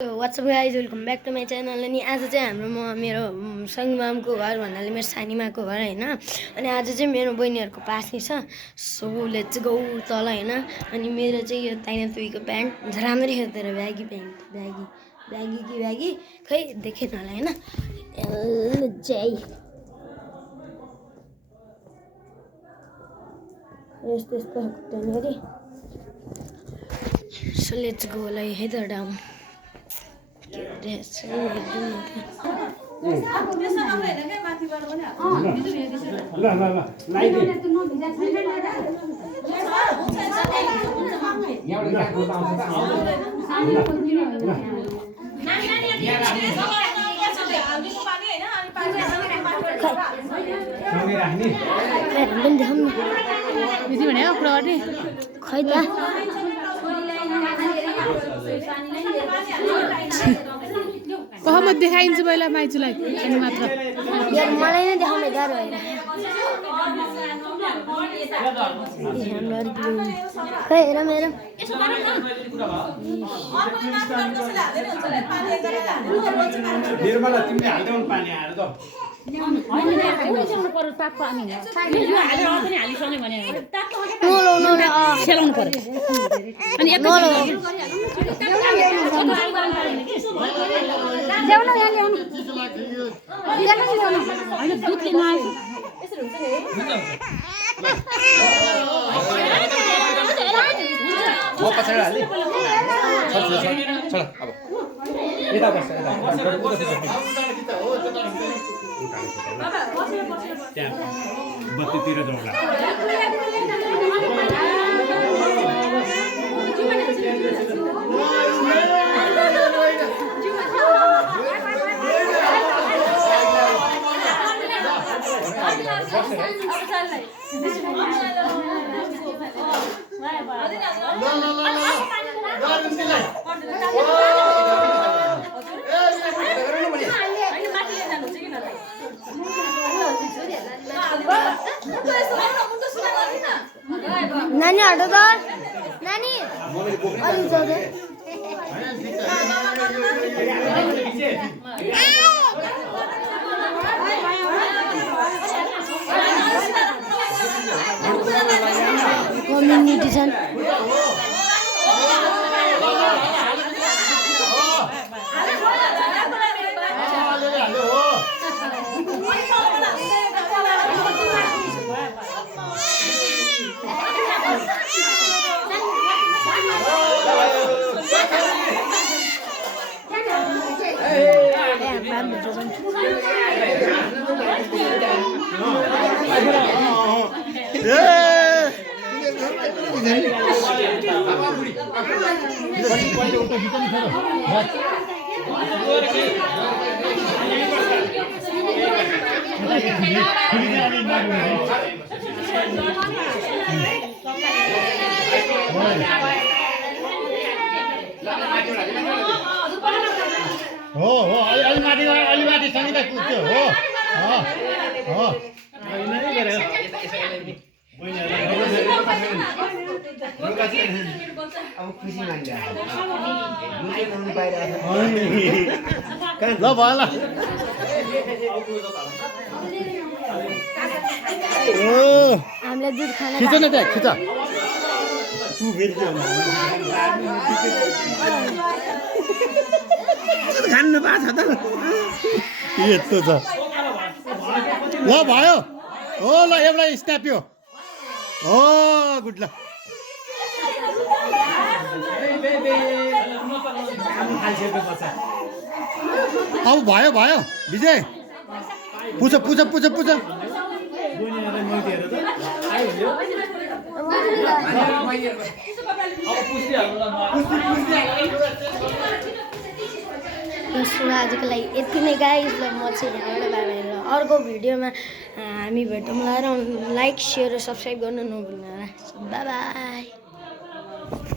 WhatsApp guys welcome back to my channel. अनि आज चाहिँ हाम्रो मेरो सङ्गमामको घर भन्नाले मेरो सानीमाको घर होइन। अनि आज चाहिँ मेरो बहिनीहरूको पार्टी छ। सो लेट्स गो तल होइन। अनि मेरो चाहिँ यो ताइना तुईको प्यान्ट राम्ररी हेर्दैन, ब्यागी प्यान्ट ब्यागी कि ब्यागी खै देखेन होला होइन। यस्तो यस्तो खुट्टानेरि। So let's go like heather down. खै त कहमत देखाइन्छ पहिला माइजूलाई अनि मात्र यार मलाई नै देखाउने गाह्रो होइन। खै हेर मेरो खेलाउनु पर्यो अनि होइन दुध लिनु आयो म पछाडि हाले छोड अब यता बस्छ त्यहाँ बत्तीतिर जाउँला। नानी हटो त नानी अलि जाऊ कम्युनिटी छन्। हो अलि माथि सङ्गीत कुद्थ्यो हो ल भयो ल हामीलाई दुध खाना खिच न त्यहाँ खिच खानु भएको छ त यस्तो छ। ल भयो हो ल एउटा स्ट्याप यो हो गुड ल अब भयो भयो विजय पुछ पुछ पुछ पुछ आजको लागि यति नै गाइस। ल म चाहिँ यहाँबाट बाई बाई। ल अर्को भिडियोमा हामी भेटौँला र लाइक सेयर र सब्सक्राइब गर्नु नभुल्नु होला। By by.